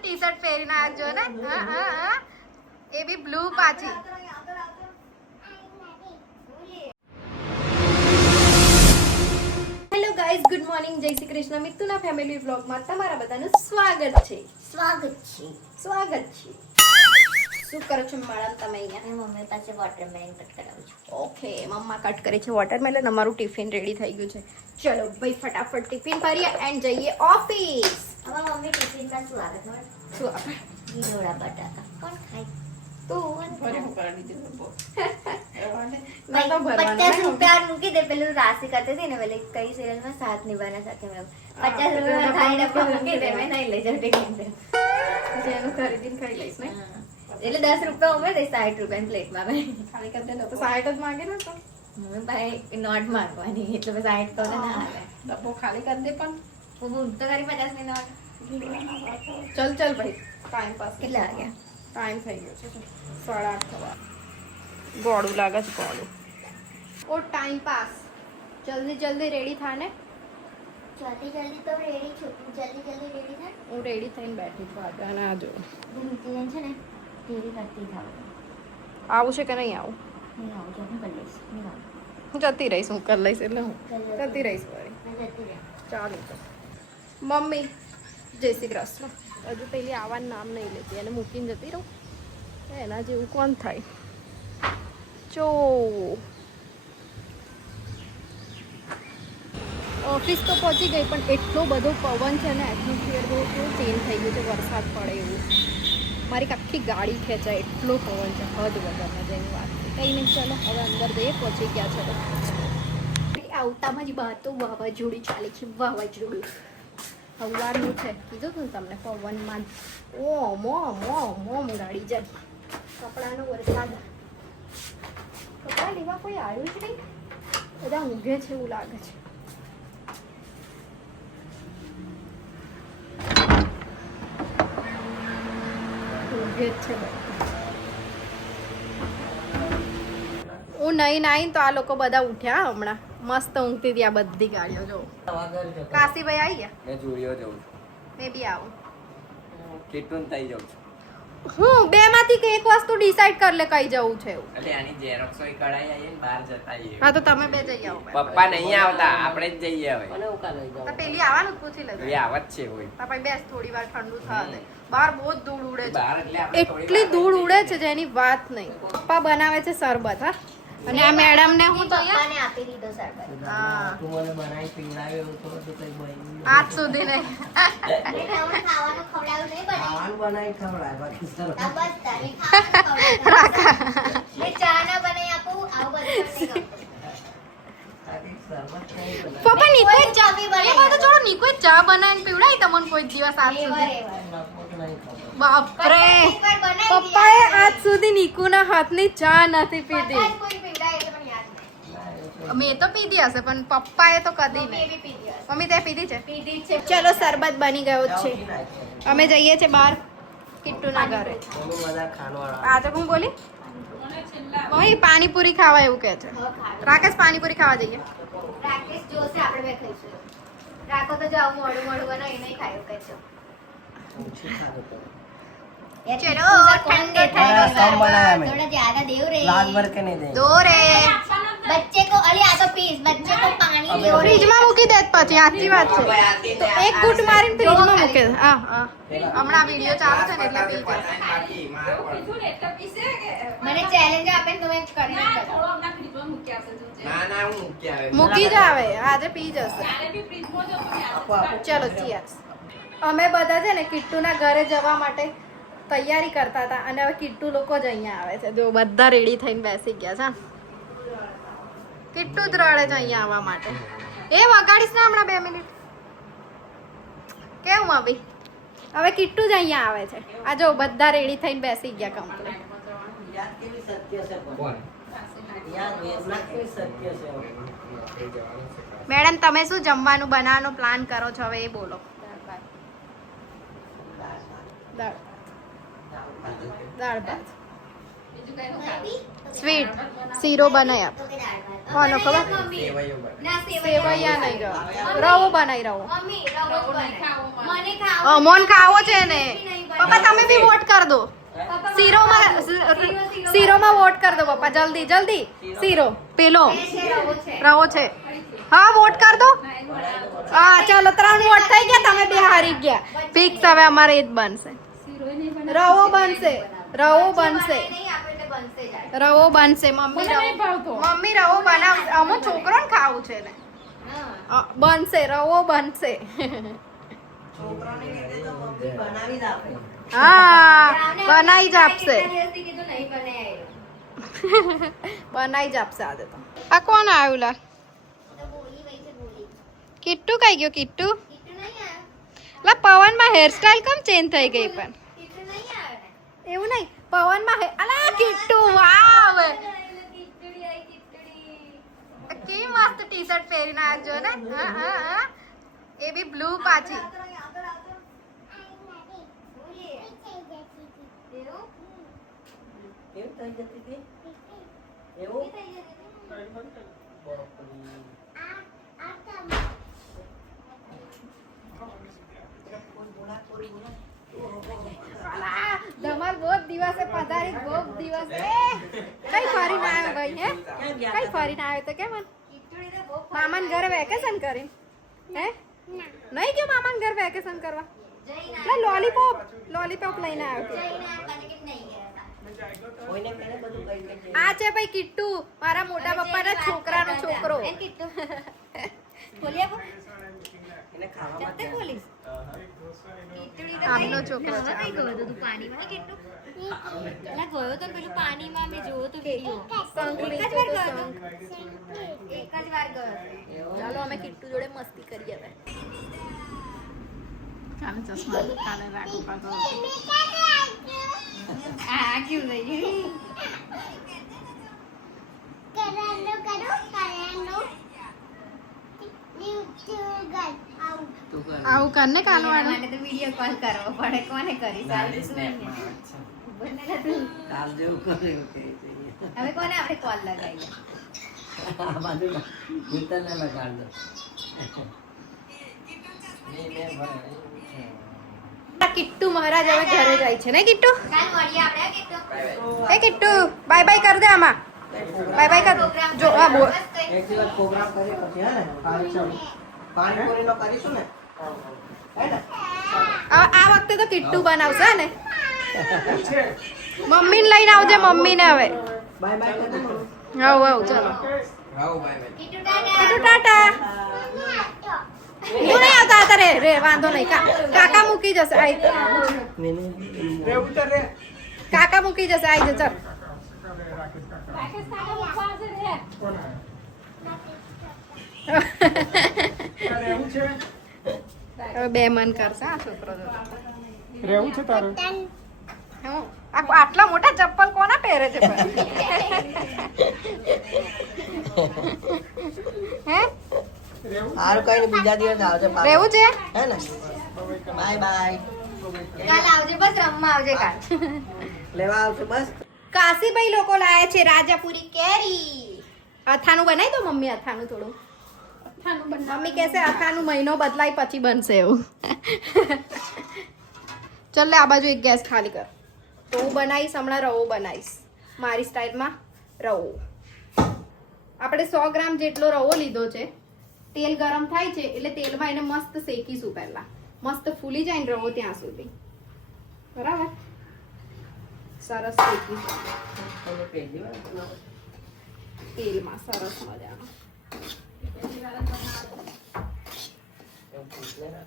T shirt પહેરીને આવજો ને એ બી બ્લુ પાછી. હેલો ગાઈઝ, ગુડ મોર્નિંગ, જય શ્રી કૃષ્ણ. મિતુના ફેમિલી વ્લોગમાં તમારા બધાનું સ્વાગત છે. શું કરો છો મેડમ તમે અહીંયા? મમ્મી પાસે વોટરમેલન કટ કરાવું છું. ઓકે, મમ્મા કટ કરી છે વોટરમેલન. અમારું ટિફિન રેડી થઈ ગયું છે. ચલો ભાઈ ફટાફટ ટિફિન ભરીએ એન્ડ જઈએ ઓફિસ. હવે મમ્મી ટિફિનમાં શું આવે ખબર? શું આપણે ગીરોડા બટાકા કોણ ખાય? તું ભરે કરી દીધું બહુ. ₹50 મૂકી દે. પેલું રાશિ કરતી હતી ને પેલી કઈ સિરિયલમાં સાથ નિભાના સાથે મેં ₹50 ખાઈને મૂકી દે. મેં નહીં લઈ જાઉં ટિફિન. જેનું ખરીદીને ખાઈ લઈશ ને. એટલે ₹10 ઉમેર દઈશ ₹60 પ્લેટમાં. મેં ખાલી કરી દે ને તો 60 જ માંગે ને તો મમ્મી ભાઈ નોટ માંગવાની એટલે મેં 60 તો ના આવે. ડબ્બો ખાલી કરી દે પણ હું તો કરી 50 ની નોટ. ચલ ચલ ભાઈ, ટાઈમ પાસ. કેટલા વાગ્યા? ટાઈમ થઈ ગયો છે 8:30 થવા. ગોળું લાગે છે ગોળું. ઓ ટાઈમ પાસ. જલ્દી જલ્દી રેડી થા ને. જલ્દી તો રેડી છું. જલ્દી રેડી થાય. હું રેડી થઈને બેઠી છું આગળ. અને આ જો નીતિન છે ને ટીવી કરતી થાવ. આવું છે કે નહીં આવું? નહીં આવું જો હું કરી લઈશ. નહીં આવું. હું જતી રહીશ. હું કરી લઈશ એટલે હું જતી રહીશ વળી. મેં જતી રહે. ચાલુ તો મમ્મી જય શ્રી કૃષ્ણ. હજુ પેલી આવવાનું નામ નહીં લેતી. એને મૂકીને જતી રહું. એના જેવું કોણ થાય? જો ઓફિસ તો પહોંચી ગઈ પણ એટલો બધો પવન છે ને, એટમોસ્ફિયર બહુ કેવું ચેન્જ થઈ ગયું છે. વરસાદ પડે એવું. મારી આખી ગાડી ખેંચાય એટલો પવન છે. હદ વગરના જેની વાત. કંઈ નહીં, ચાલો હવે અંદર જઈએ. પહોંચી ગયા છે તો આવતામાં જ બહાર તો વાવાઝોડું ચાલે છે. વાવાઝોડું સવારનું છે. કીધું તું તમને પવનમાં મોમ ઉડાડી જાય. કપડાનો વરસાદ. કપડા લેવા કોઈ આવ્યું જ નહીં. બધા ઊંઘે છે એવું લાગે છે. ઊંઘે જ છે બધા. હું નહીં નાઈ તો આ લોકો બધા ઉઠ્યા હમણાં. મસ્ત ઊંઘતી હતી આ બધી ગાડીઓ. જો કાશીભાઈ આવી ગયા. મેં જુડિયો જઉં છું. મેં બી આવું. કેટલું થઈ જાઉં છું. હું બે માંથી એક વસ્તુ ડિસાઈડ કર લે કઈ જવું છે એવું. એટલે આની ઝેરોક્સ હોય કઢાઈ આવીએ ને બહાર જતા આવીએ. હા તો તમે બે જઈ આવો. પપ્પા નહીં આવતા, આપણે જ જઈએ હવે. તો પેલી આવવાનું જ પૂછી લેજો. એ આવત છે હોય. તો પછી બેસ થોડી વાર ઠંડુ થવા દે. બહાર બહુ જ ધૂળ ઉડે છે. બહાર એટલે આપણે એટલી ધૂળ ઉડે છે જેની વાત નહીં. પપ્પા બનાવે છે શરબત. હા, અને આ મેડમ ને હું તો પપ્પાને આપી દીધો શરબત. હા તું મને બનાવી પીવડાવ્યો તો કઈ બની આજ સુધી નહીં. એટલે હવે ખાવાનું ખવડાવ્યું નહીં બને. ખાવાનું બનાવી ખવડાય બાકી સરસ. આ બસ તારે ખાવાનું ખવડાવ્યું. મેં ચા ના બનાવી આપું. આવું બધું નથી ગમતું. બાકી શરબત નહીં બનાવે. પપ્પા નીકો ચા કોફી બનાવી એ તો ચલો નીકો ચા બનાવીને પીવડાવી તમને કોઈ દિવસ આજ એવા સુધી. એવા. લગભગ નહીં ખબર. બાપરે, એકવાર બનાવી પપ્પાએ આજ સુધી નીકુના હાથની ચા નથી પીધી. પપ્પાએ કોઈ પીવડાવી એટલે મને યાદ નહીં. ના, એ તો મેં તો પીધી હશે પણ પપ્પાએ તો કદી મમ્મીએ નહીં. બી પીધી હશે. મમ્મી તે પીધી છે? પીધી જ છે. ચલો શરબત બની ગયો જ છે. ચાવથી નાખે. અમે જઈએ છીએ બહાર કિટ્ટુના ઘરે. બહુ બધા ખાનવાળા. આ તો હું બોલી મમ્મી પાણીપુરી ખાવા એવું કહે છે. હવે ખાવાનું. રાકેશ પાણીપુરી ખાવા જઈએ. રાકેશ જોશે આપણે બે ખાઈશું. રાખો તો જાવ મોડું બનાવી નહીં ખાયું કે છો. ઓછી ખાધું તો. ચલો, ઠંડે थोड़ा कम बनाया मैं. थोड़ा ज्यादा देव रे. लाल भर के नहीं देंगे. દો રે. बच्चे को अरे आ तो पीस बच्चे को पानी अबे, दो रे. ફ્રીજમાં મૂકી દે પછી. સાચી વાત છે. તો એક કૂટ મારીને ફ્રીજમાં મૂકે. હા હા, હમણાં વિડીયો ચાલુ છે ને એટલે પી જાય. મને ચેલેન્જ આપે ને તો મેં કરીને બતાવું. ના ના હું મૂકી આવે. મૂકી જ આવે. આજે પી જશે. आपको आपको ચલો ચીયર્સ. અમે બધા છે ને કિટ્ટુના ઘરે જવા માટે તૈયારી કરતા હતા અને હવે કિટ્ટુ લોકો જ અહીંયા આવે છે. જો બધા રેડી થઈને બેસી ગયા છે. કિટ્ટુ જ રડે છે અહીંયા આવવા માટે. એ વગાડીશ ને હમણાં 2 મિનિટ. કેવું ભાભી? હવે કિટ્ટુ જ અહીંયા આવે છે. આ જો બધા રેડી થઈને બેસી ગયા કમ્પ્લીટ. याद के भी सत्य से बोल. કોણ? याद वेदना के भी सत्य से बोल. મેડમ તમે શું જમવાનું બનાવવાનો પ્લાન કરો છો હવે એ બોલો. દાળ દાળ ભાત સ્વીટ શીરો બનાવી આપ. તો કે દાળ ભાત. કોનો ખબર? મમ્મી. સેવૈયો બને. ના સેવૈયા નહીં રવો બનાવી રવો. મમ્મી રવો જ બને. મને ખાવો. અમોન ખાવો છે ને. નહીં પપ્પા તમે બી વોટ કર દો શીરોમાં વોટ કર દો પપ્પા જલ્દી જલ્દી શીરો પેલો રવો છે હા વોટ કર દો હા ચાલો 3 વોટ થઈ ગયા તમે બે હારી ગયા ફિક્સ હવે અમારે એ જ બનશે રવો બનશે રવો બનશે મમ્મી રવો બનાવશે અમુક છોકરો ને ખાવું છે ને બનશે રવો બનશે છોકરાને લીધે તો મમ્મી બનાવી જ આપે. હા બનાવી જ આપશે બનાવી જ આપશે આજે તો આ કોણ આવ્યું લા કિટ્ટુ કઈ ગયો કિટ્ટુ લા પવનમાં હેરસ્ટાઈલ કેમ ચેન્જ થઈ ગઈ પણ એવું નહીં પવનમાં અલા કિટ્ટુ વાવ કે મસ્ત ટી-શર્ટ પહેરીને આવજો ને હા હા હા એ બી બ્લુ પાછી કેવું થઈ જતી હતી? એવું? અલા, ધમાલ બહુ દિવસે પધારી બહુ દિવસે કઈ ફરીને આવ્યો ભાઈ હે કઈ ફરીને આવ્યો તો કેમ મામાન ઘરે વેકેશન કરીને હે નહીં ગયો મામાન ઘર વેકેશન કરવા લોલીપોપ લઈને આવ્યો કોઈને કહે બધું કઈ કઈ છે. આ છે ભાઈ કિટ્ટુ મારા મોટા પપ્પાના છોકરાનો છોકરો એને ખાવામાં જ જાય. આમનો છોકરો છે ચાલો અમે કિટ્ટુ જોડે મસ્તી કરીએ હવે કાલે ચશ્મા કાલે રાખો પાછો આવું કરને કાનવાળું વિડીયો કોલ કરવો પડે કોને કરીશ નાની સ્નેપમાં કાલ જેવું કરે એવું કહે છે. હવે કોને આપણે કોલ લગાવીએ આ બાજુ મિત્રને લગાડ દો. કિટ્ટુ મહારાજ હવે ઘરે જાય છે ને કિટ્ટુ કાલ મળીએ આપણે કેટલો એ કિટ્ટુ બાય બાય કર દે આમાં બાય બાય કર જો આ બોલ એક દિવસ પ્રોગ્રામ કરીએ પછી હે ને પાણીપુરીનો કરીશું ને હે ને આ વખતે તો કિટ્ટુ બનાવશે ને મમ્મીને લઈને આવજે મમ્મીને હવે બાય બાય કરી દો. આવ આવ ચલો કીટુ ટાટા કિટ્ટુ ટાટા તું નહીં આવતા હતા રે વાંધો નહીં કાકા મૂકી જશે આઈ કાકા મૂકી જશે આઈ જશે હવે બે મન કરશે આ છોકરો રહેવું છે તારે આટલા મોટા ચપ્પલ કોના પહેરે છે પણ? હે હારું કઈ નહીં, બીજા દિવસ આવજે પાછો. રહેવું છે હે ને બાય બાય. કાલ આવજે બસ રમવા આવજે કાલ લેવા આવશે બસ. કાશીભાઈ લોકો લાયા છે રાજાપુરી કેરી અથાણું બનાવી દો મમ્મી અથાણું થોડું મમ્મી કહેશે અથાણું મહિનો બદલાય પછી બનશે એવું ચાલ લે આ બાજુ એક ગેસ ખાલી કર તો હું બનાવીશ હમણાં રવો બનાવીશ મારી સ્ટાઇલમાં રવો આપણે 100 ગ્રામ જેટલો રવો લીધો છે તેલ ગરમ થાય છે એટલે તેલમાં એને મસ્ત શેકીશું પહેલા મસ્ત ફૂલી જાય ને રવો ત્યાં સુધી બરાબર સરસ શેકીશું તમે પહેલી વાર બનાવો? તેલમાં સરસ મજાનો એવું પૂછને ના.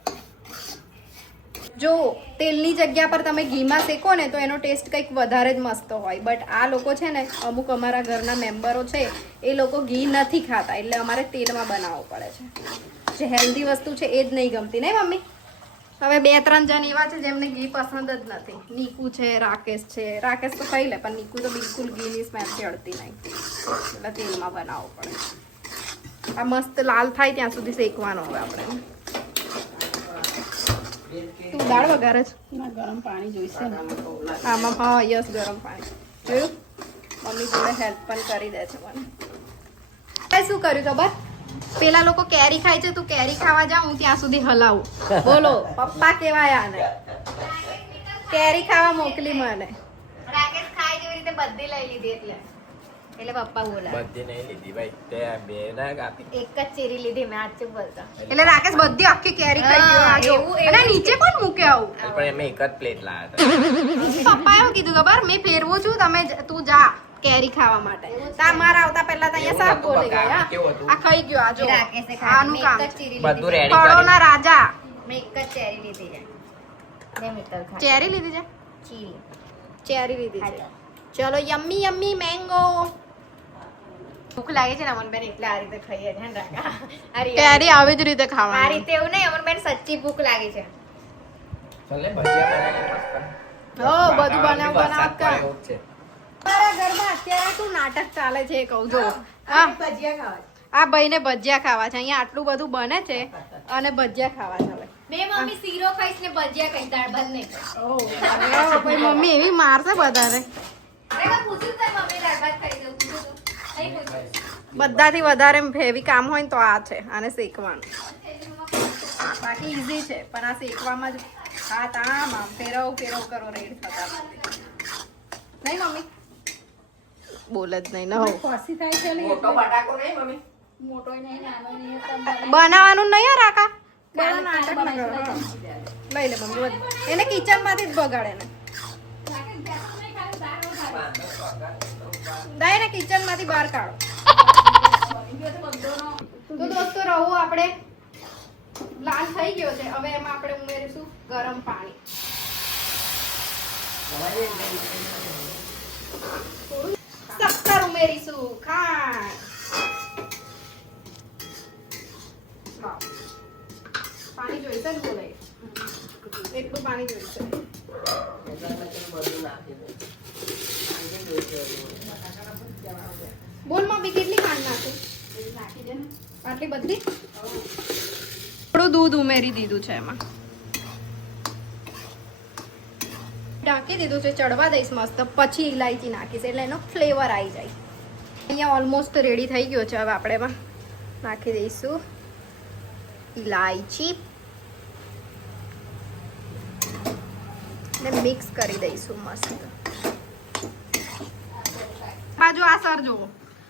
જો તેલની જગ્યા પર તમે ઘીમાં શેકો ને તો એનો ટેસ્ટ કંઈક વધારે જ મસ્ત હોય બટ આ લોકો છે ને અમુક અમારા ઘરના મેમ્બરો છે એ લોકો ઘી નથી ખાતા એટલે અમારે તેલમાં બનાવવો પડે છે જે હેલ્ધી વસ્તુ છે એ જ નહીં ગમતી નહીં મમ્મી હવે 2-3 જણ એવા છે જેમને ઘી પસંદ જ નથી નીકુ છે રાકેશ તો ખાઈ લે પણ નીકુ તો બિલકુલ ઘીની સ્મેલથી અડતી નહીં એટલે તેલમાં બનાવવો પડે આ મસ્ત લાલ થાય ત્યાં સુધી શેકવાનો હવે આપણે તું દાળ વઘારે છે ગરમ પાણી જોઈશે ને આમાં હા યસ ગરમ પાણી જોયું મમ્મી જોડે હેલ્પ પણ કરી દે છે મને શું કર્યું ખબર પેલા લોકો કેરી ખાય છે તું કેરી ખાવા જા હું ત્યાં સુધી હલાવું બોલો પપ્પા કેવાય આને કેરી ખાવા મોકલી મને. રાકેશ ખાય જેવી રીતે બધી લઈ લીધી એટલે પપ્પા બોલા બધી નહીં લીધી ભાઈ તે બે ના કાપી એક જ ચેરી લીધી મેં આજ ચૂપ બોલતા એટલે રાકેશ બધી આખી કેરી ખાઈ ગયો. આ જો. એવું- અને નીચે કોણ મૂકે આવું? પણ એમે એક જ પ્લેટ લાવ્યા હતા પપ્પા એવું કીધું ખબર, મેં ફેરવું છું, તમે તું જા કેરી ખાવા માટે. તા મારા આવતા પહેલા તો અહીંયા સાફ બોલી ગયા. કેવું હતું? આ ખાઈ ગયો. આ જો રાકેશે ખાધી આનું મેં કામ એક જ છે. ચેરી બધું લીધી રેડી ફળોના કરી રાજા. મેં એક જ ચેરી લીધી છે મેં મિત્તલ ખાધી ચેરી લીધી છે? ચીરી ચેરી લીધી છે. હા. ચલો યમ્મી યમ્મી મેંગો. ભૂખ લાગે છે ને અમનબેન એટલે આ રીતે ખાઈએ છે ને રાકા આ real. કેરી આવી જ રીતે આ ખાવાની. રીતે એવું નહીં અમનબેન સચ્ચી ભૂખ લાગી છે ચાલ ને ભજીયા બનાવીને મસ્ત. હો, બધું બનાવ વરસાદ બનાવ પડે કર. એવું જ છે. મારા ઘરમાં અત્યારે શું નાટક ચાલે છે એ કહું જો. હા, ભજીયા ખાવા આ ભાઈને ભજીયા ખાવા છે. અહીંયા આટલું બધું બને છે અને ભજીયા ખાવા છે હવે. મેં મમ્મી શીરો ખાઈશ ને ભજીયા ખાઈશ દાળ ભાત નહીં અરે, ભાઈ મમ્મી એવી મારશે બધાને. અરે મેં પૂછ્યું તો મમ્મી દાળ ભાત ખાઈ દઉં પૂછ્યું તો નહીં પૂછ્યું બધાથી વધારે હેવી કામ હોય ને તો આ છે, આને શેકવાનું. બાકી ઈઝી છે પણ આ શેકવામાં જ હાથ આમ આમ ફેરવ ફેરવ કરો રેડ થતા નથી. નહીં મમ્મી બોલે જ નહીં ન ખોસી થાય છે ને મોટો બટાકો નહીં મમ્મી મોટો નહીં નાનો નહીં તમે બનાવવાનું નહીં હો રાકા. બધા કાલે નાટક ન બનાવીશું, કરો. બનાવીશું. લઈ લે મમ્મી બધું. એને કિચન માંથી જ બગાડે ને. દઈ ને કિચન માંથી બહાર કાઢો. તો દોસ્તો રહું આપણે લાલ થઈ ગયો છે. હવે એમાં આપણે ઉમેરીશું ગરમ પાણી. થોડું શક્કર ઉમેરીશું, ખાંડ. વાવ. પાણી જોઈશે ને બોલે એટલું પાણી જોઈશે. બધું નાખી દે બોલ મમ્મી કેટલી ખાંડ નાખું? નાખી દે ને. આટલી બધી થોડું દૂધ ઉમેરી દીધું છે એમાં. ઢાંકી દીધું છે, ચડવા દઈશ મસ્ત. પછી ઇલાયચી નાખીશ એટલે એનો ફ્લેવર આવી જાય. અહીંયા ઓલમોસ્ટ રેડી થઈ ગયો છે. હવે આપણે એમાં નાખી દઈશું ઇલાયચી ને મિક્સ કરી દઈશું મસ્ત. બાજુ આ સર જુઓ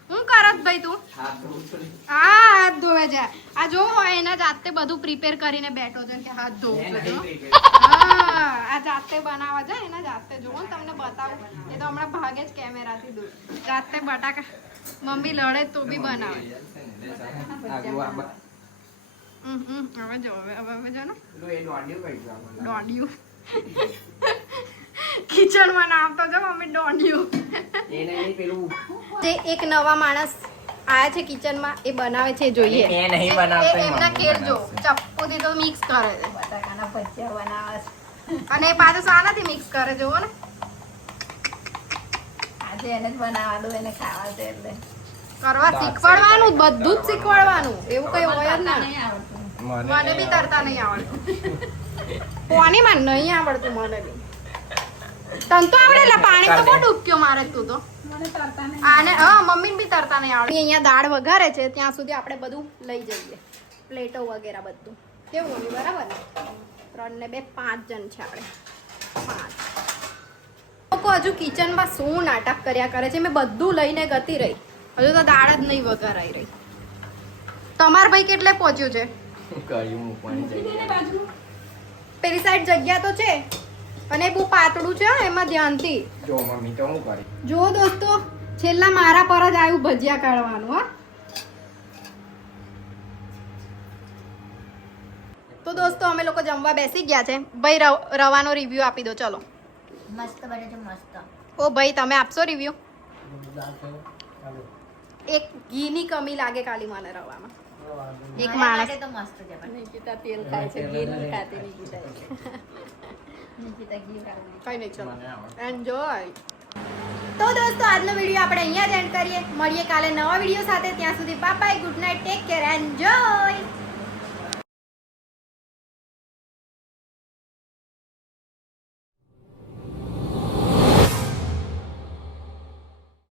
હું કરત ભાઈ તું હા તો છું. આ હાથ ધોવે છે. આ જો હોય એના જાતે બધું પ્રિપેર કરીને બેઠો છે કે હાથ ધોવું મેં છે નહીં જો. પ્રિપેર. હા, આ જાતે બનાવવા જાય એના જાતે જોવો ને તમને બતાવું. એ તો હમણાં ભાગે જ કેમેરાથી દૂર. જાતે બટાકા મમ્મી લડે તો બી બનાવે. આગળ આ બા- હવે જો હવે જો ને પેલું એ દોડ્યું કઈ ગયું આપણને. દોંડિયું કિચનમાં નામ તો જો મમ્મી દોંડિયું. એ નહીં પેલું જે એક નવા માણસ આયા છે કિચનમાં એ બનાવે છે જોઈએ. મેં નહીં બનાવતો, એ એમના મમ્મી કેર જો બનાવશે. ચપ્પુથી તો મિક્સ કરે છે બટાકાના ભજીયા બનાવે છે અને એ પાછું શાનાથી મિક્સ કરે જોવો ને. આજે એને જ બનાવવા દો એને ખાવા છે એટલે કરવા શીખવાડવાનું બધું જ શીખવાડવાનું એવું કઈ હોય જ ના. મને બી તરતા નહીં આવડતું. કોની માં નહીં આવડતું મને બી. તને તો આવડે એટલે પાણી તો બહુ ડૂબક્યો મારે તું તો. મને તરતા નહીં. આને હા મમ્મીને બી તરતા નહીં આવડે. અહીંયા દાળ વઘારે છે ત્યાં સુધી આપણે બધું લઈ જઈએ. પ્લેટો વગેરે બધું. કેવું મમ્મી બરાબર ને? 3 ને 2 5 જણ છે આપણે. 5 લોકો હજુ કિચનમાં શું નાટક કર્યા કરે છે. મેં બધું લઈને ગતી રહી. હજુ તો દાળ જ નહીં વઘારાઈ રહી. તમાર ભાઈ કેટલે પહોંચ્યું છે? કર્યું મૂકવાની જગ્યાએ. બાજુ પેલી સાઈડ જગ્યા તો છે અને બહુ પાતળું છે હો, એમાં ધ્યાનથી જો મમ્મી તો હું કરી જો દોસ્તો. છેલ્લા મારા પર જ આવ્યું ભજીયા કાઢવાનું. હા તો દોસ્તો અમે લોકો જમવા બેસી ગયા છે. ભાઈ રવાનો રિવ્યુ આપી દો ચલો. મસ્ત બને છે મસ્ત ઓ ભાઈ તમે આપશો રિવ્યુ? એક ઘીની કમી લાગે ખાલી મને રવામાં. એક મારા માણસ માટે તો મસ્ત છે પણ નિકિતા તેલ ખાય છે, ઘી નહીં ખાતી નિકિતા. નિકિતા ઘી ખાવું કઈ નહીં ચલો મને આવડે. એન્જોય. તો દોસ્તો આજનો વિડીયો આપણે અહીંયા જ એન્ડ કરીએ. મળીએ કાલે નવા વિડીયો સાથે. ત્યાં સુધી bye bye, good night, take care, enjoy.